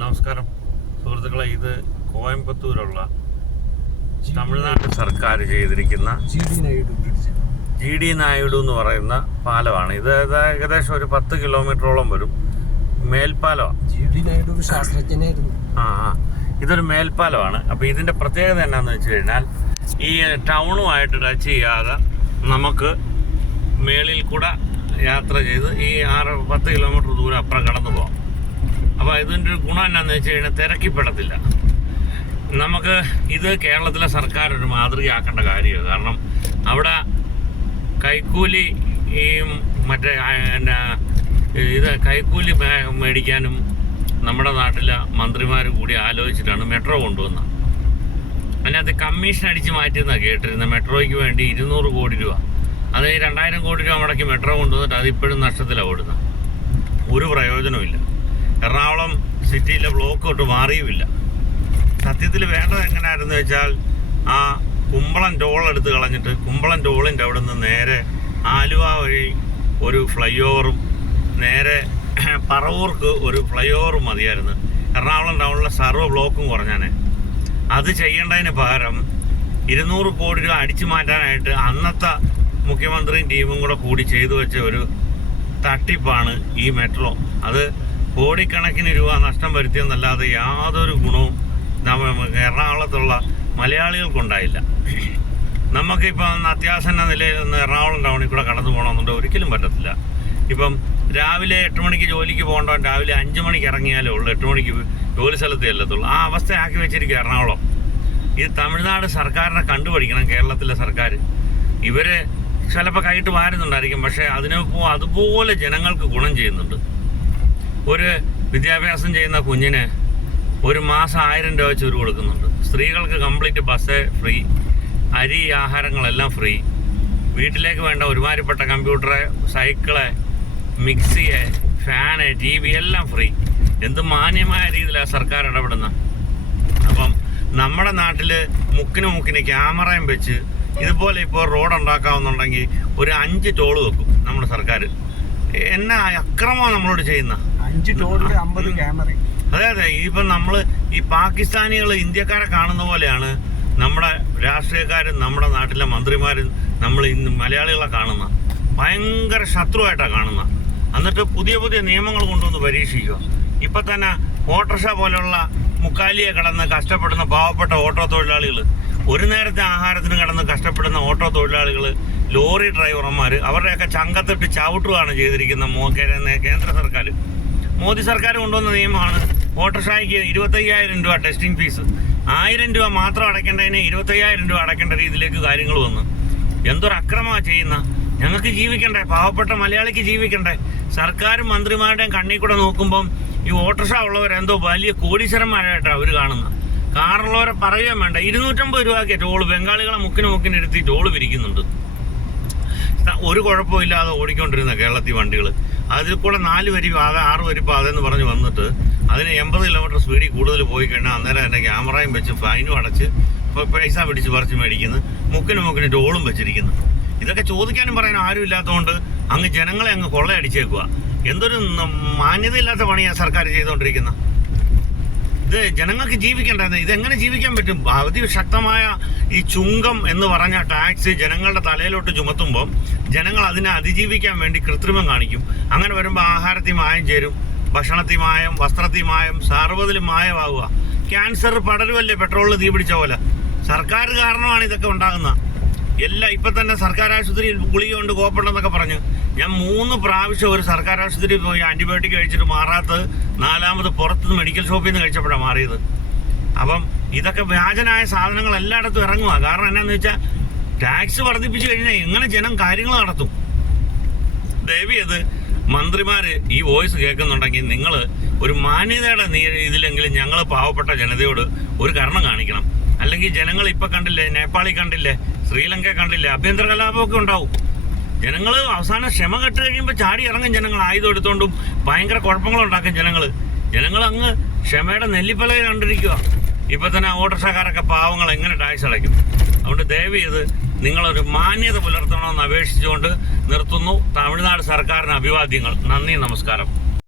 നമസ്കാരം സുഹൃത്തുക്കളെ, ഇത് കോയമ്പത്തൂരുള്ള തമിഴ്നാട് സർക്കാർ ചെയ്തിരിക്കുന്ന ജി ഡി നായിഡു എന്ന് പറയുന്ന പാലമാണ്. ഇത് ഏകദേശം ഒരു 10 കിലോമീറ്ററോളം വരും. മേൽപ്പാലമാണ്. ശാസ്ത്രജ്ഞനായിരുന്നു. ഇതൊരു മേൽപ്പാലമാണ്. അപ്പോൾ ഇതിൻ്റെ പ്രത്യേകത എന്നാന്ന് വെച്ച് കഴിഞ്ഞാൽ, ഈ ടൗണുമായിട്ട് ടച്ച് ചെയ്യാതെ നമുക്ക് മേളിൽ കൂടെ യാത്ര ചെയ്ത് ഈ 10 കിലോമീറ്റർ ദൂരം അപ്പുറം കടന്നു പോകാം. അപ്പോൾ ഇതിൻ്റെ ഒരു ഗുണം എന്നാന്ന് വെച്ച് കഴിഞ്ഞാൽ തിരക്കിപ്പെടത്തില്ല. നമുക്ക് ഇത് കേരളത്തിലെ സർക്കാർ ഒരു മാതൃകയാക്കേണ്ട കാര്യമാണ്. കാരണം അവിടെ കൈക്കൂലി ഈ മറ്റേ കൈക്കൂലി മേടിക്കാനും നമ്മുടെ നാട്ടിലെ മന്ത്രിമാർ കൂടി ആലോചിച്ചിട്ടാണ് മെട്രോ കൊണ്ടുവന്നത്. അതിനകത്ത് കമ്മീഷൻ അടിച്ച് മാറ്റിയെന്നാണ് കേട്ടിരുന്നത്. മെട്രോയ്ക്ക് വേണ്ടി 200 കോടി രൂപ, അത് 2000 കോടി രൂപ മുടക്കി മെട്രോ കൊണ്ടുവന്നിട്ട് അതിപ്പോഴും നഷ്ടത്തിലാണ് ഓടുന്നത്. ഒരു പ്രയോജനമില്ല. എറണാകുളം സിറ്റിയിലെ ബ്ലോക്ക് തൊട്ട് മാറിയുമില്ല. സത്യത്തിൽ വേണ്ടത് എങ്ങനെയായിരുന്നു വെച്ചാൽ, ആ കുമ്പളം ടോൾ എടുത്ത് കളഞ്ഞിട്ട് കുമ്പളം ടോളിൻ്റെ അവിടെ നിന്ന് നേരെ ആലുവ വഴി ഒരു ഫ്ലൈ ഓവറും നേരെ പറവൂർക്ക് ഒരു ഫ്ലൈ ഓവറും മതിയായിരുന്നു. എറണാകുളം ടൗണിലെ സർവ്വ ബ്ലോക്കും കുറഞ്ഞാനെ. അത് ചെയ്യേണ്ടതിന് പകരം 200 കോടി രൂപ അടിച്ചു മാറ്റാനായിട്ട് അന്നത്തെ മുഖ്യമന്ത്രിയും ടീമും കൂടെ കൂടി ചെയ്തു വെച്ച ഒരു തട്ടിപ്പാണ് ഈ മെട്രോ. അത് കോടിക്കണക്കിന് രൂപ നഷ്ടം വരുത്തിയെന്നല്ലാതെ യാതൊരു ഗുണവും എറണാകുളത്തുള്ള മലയാളികൾക്കുണ്ടായില്ല. നമുക്കിപ്പം അത്യാസന്ന നിലയിൽ നിന്ന് എറണാകുളം ടൗണിൽ കൂടെ കടന്നു പോകണമെന്നുണ്ട് ഒരിക്കലും പറ്റത്തില്ല. ഇപ്പം രാവിലെ 8 മണിക്ക് ജോലിക്ക് പോകേണ്ടവൻ രാവിലെ 5 മണിക്ക് ഇറങ്ങിയാലേ ഉള്ളൂ 8 മണിക്ക് ജോലി സ്ഥലത്ത് ചെല്ലത്തുള്ളൂ. ആ അവസ്ഥയാക്കി വെച്ചിരിക്കുക എറണാകുളം. ഇത് തമിഴ്നാട് സർക്കാരിനെ കണ്ടുപിടിക്കണം. കേരളത്തിലെ സർക്കാർ ഇവർ ചിലപ്പോൾ കൈയിട്ട് വാരുന്നുണ്ടായിരിക്കും, പക്ഷേ അതുപോലെ ജനങ്ങൾക്ക് ഗുണം ചെയ്യുന്നുണ്ട്. ഒരു വിദ്യാഭ്യാസം ചെയ്യുന്ന കുഞ്ഞിന് ഒരു മാസം 1000 രൂപ വെച്ച് കൊടുക്കുന്നുണ്ട്. സ്ത്രീകൾക്ക് കംപ്ലീറ്റ് ബസ് ഫ്രീ, അരി ആഹാരങ്ങളെല്ലാം ഫ്രീ, വീട്ടിലേക്ക് വേണ്ട ഒരുമാതിരിപ്പെട്ട computer, cycle, mixie, fan, TV എല്ലാം ഫ്രീ. എന്ത് മാന്യമായ രീതിയിലാണ് സർക്കാർ ഇടപെടുന്നത്. അപ്പം നമ്മുടെ നാട്ടിൽ മുക്കിന് ക്യാമറയും വെച്ച് ഇതുപോലെ ഇപ്പോൾ റോഡ് ഉണ്ടാക്കാവുന്നുണ്ടെങ്കിൽ ഒരു 5 ടോള് വെക്കും നമ്മുടെ സർക്കാർ. എന്നാ അക്രമമാണ് നമ്മളോട് ചെയ്യുന്ന. 5 ടോളിൽ 50 ക്യാമറ. അതെ. ഇപ്പം നമ്മൾ ഈ പാകിസ്ഥാനികൾ ഇന്ത്യക്കാരെ കാണുന്ന പോലെയാണ് നമ്മുടെ രാഷ്ട്രീയക്കാരും നമ്മുടെ നാട്ടിലെ മന്ത്രിമാരും നമ്മൾ ഇന്ന് മലയാളികളെ കാണുന്ന. ഭയങ്കര ശത്രുവായിട്ടാണ് കാണുന്നത്. എന്നിട്ട് പുതിയ നിയമങ്ങൾ കൊണ്ടുവന്ന് പരീക്ഷിക്കുക. ഇപ്പം തന്നെ ഓട്ടോറിക്ഷ പോലുള്ള മുക്കാലിയെ കിടന്ന് കഷ്ടപ്പെടുന്ന പാവപ്പെട്ട ഓട്ടോ തൊഴിലാളികൾ, ഒരു നേരത്തെ ആഹാരത്തിന് കിടന്ന് കഷ്ടപ്പെടുന്ന ഓട്ടോ തൊഴിലാളികൾ, ലോറി ഡ്രൈവർമാർ, അവരുടെയൊക്കെ ചങ്കത്തിട്ട് ചവിട്ടുകയാണ് ചെയ്തിരിക്കുന്ന കേന്ദ്ര സർക്കാർ. മോദി സർക്കാർ കൊണ്ടുവന്ന നിയമമാണ് ഓട്ടോറിക്ഷയ്ക്ക് 25,000 രൂപ ടെസ്റ്റിംഗ് ഫീസ്. 1000 രൂപ മാത്രം അടയ്ക്കേണ്ടതിന് 25,000 രൂപ അടയ്ക്കേണ്ട രീതിയിലേക്ക് കാര്യങ്ങൾ വന്നു. എന്തൊരു അക്രമമാണ് ചെയ്യുന്ന. ഞങ്ങൾക്ക് ജീവിക്കണ്ടേ, പാവപ്പെട്ട മലയാളിക്ക് ജീവിക്കണ്ടേ. സർക്കാരും മന്ത്രിമാരുടെയും കണ്ണിൽ കൂടെ നോക്കുമ്പം ഈ ഓട്ടോറിക്ഷ ഉള്ളവരെന്തോ വലിയ കോടീശ്വരന്മാരായിട്ടാണ് അവർ കാണുന്നത്. കാറുള്ളവരെ പറയുകയും വേണ്ട. 250 രൂപയ്ക്ക് ടോള് ബംഗാളികളെ മുക്കിനിരുത്തി ടോള് പിരിക്കുന്നുണ്ട്. ഒരു കുഴപ്പമില്ലാതെ ഓടിക്കൊണ്ടിരുന്ന കേരളത്തിൽ വണ്ടികൾ, അതിൽ കൂടെ 4 വരി പാത 6 വരി പാത എന്ന് പറഞ്ഞ് വന്നിട്ട് അതിന് 80 കിലോമീറ്റർ സ്പീഡിൽ കൂടുതൽ പോയി കഴിഞ്ഞാൽ അന്നേരം തന്നെ ക്യാമറയും വെച്ച് ഫൈനും അടച്ച് പൈസ പിടിച്ച് പറിച്ച് മേടിക്കുന്നു. മുക്കിന് ടോളും വെച്ചിരിക്കുന്നു. ഇതൊക്കെ ചോദിക്കാനും പറയാനും ആരും ഇല്ലാത്തതുകൊണ്ട് അങ്ങ് ജനങ്ങളെ അങ്ങ് കൊള്ളയടിച്ചേക്കുക. എന്തൊരു മാന്യതയില്ലാത്ത പണിയാണ് സർക്കാർ ചെയ്തുകൊണ്ടിരിക്കുന്നത്. ഇത് ജനങ്ങൾക്ക് ജീവിക്കേണ്ടത്. ഇതെങ്ങനെ ജീവിക്കാൻ പറ്റും? അതിശക്തമായ ഈ ചുങ്കം എന്ന് പറഞ്ഞ ടാക്സ് ജനങ്ങളുടെ തലയിലോട്ട് ചുമത്തുമ്പോൾ ജനങ്ങൾ അതിനെ അതിജീവിക്കാൻ വേണ്ടി കൃത്രിമം കാണിക്കും. അങ്ങനെ വരുമ്പോൾ ആഹാരത്തിൽ മായം ചേരും, ഭക്ഷണത്തിൽ മായം, വസ്ത്രത്തിൽ മായം, സർവ്വതിലും മായമാവുക. ക്യാൻസർ പടരുമല്ലേ പെട്രോളിൽ തീ പിടിച്ച പോലെ. സർക്കാർ കാരണമാണ് ഇതൊക്കെ ഉണ്ടാകുന്നത്. ഇപ്പം തന്നെ സർക്കാർ ആശുപത്രിയിൽ ഗുളിക കൊണ്ട് കോപ്പുണ്ടെന്നൊക്കെ പറഞ്ഞു. ഞാൻ 3 പ്രാവശ്യം ഒരു സർക്കാർ ആശുപത്രിയിൽ പോയി ആൻറ്റിബയോട്ടിക് കഴിച്ചിട്ട് മാറാത്തത് 4ാമത് പുറത്തുനിന്ന് മെഡിക്കൽ ഷോപ്പിൽ നിന്ന് കഴിച്ചപ്പോഴാണ് മാറിയത്. അപ്പം ഇതൊക്കെ വ്യാജനായ സാധനങ്ങൾ എല്ലായിടത്തും ഇറങ്ങുക. കാരണം എന്നാന്ന് വെച്ചാൽ ടാക്സ് വർദ്ധിപ്പിച്ചു കഴിഞ്ഞാൽ എങ്ങനെ ജനം കാര്യങ്ങൾ നടത്തും? ദയവേത് മന്ത്രിമാർ ഈ വോയിസ് കേൾക്കുന്നുണ്ടെങ്കിൽ നിങ്ങൾ ഒരു മാന്യതയുടെ ഇതിലെങ്കിലും ഞങ്ങൾ പാവപ്പെട്ട ജനതയോട് ഒരു കരുണ കാണിക്കണം. അല്ലെങ്കിൽ ജനങ്ങൾ ഇപ്പം കണ്ടില്ലേ, നേപ്പാളിൽ കണ്ടില്ലേ, ശ്രീലങ്ക കണ്ടില്ലേ, ആഭ്യന്തര കലാപമൊക്കെ ഉണ്ടാവും. ജനങ്ങൾ അവസാനം ക്ഷമ കെട്ട് കഴിയുമ്പോൾ ചാടി ഇറങ്ങും. ജനങ്ങൾ ആയുധം എടുത്തുകൊണ്ടും ഭയങ്കര കുഴപ്പങ്ങളുണ്ടാക്കും. ജനങ്ങൾ അങ്ങ് ക്ഷമയുടെ നെല്ലിപ്പലക കണ്ടിരിക്കുക. ഇപ്പം തന്നെ ഓട്ടോറിക്ഷക്കാരൊക്കെ പാവങ്ങൾ എങ്ങനെ ടാക്സ് അടയ്ക്കും? അതുകൊണ്ട് ദയവ് ചെയ്ത് നിങ്ങളൊരു മാന്യത പുലർത്തണമെന്ന് അപേക്ഷിച്ചുകൊണ്ട് നിർത്തുന്നു. തമിഴ്നാട് സർക്കാരിന് അഭിവാദ്യങ്ങൾ. നന്ദി, നമസ്കാരം.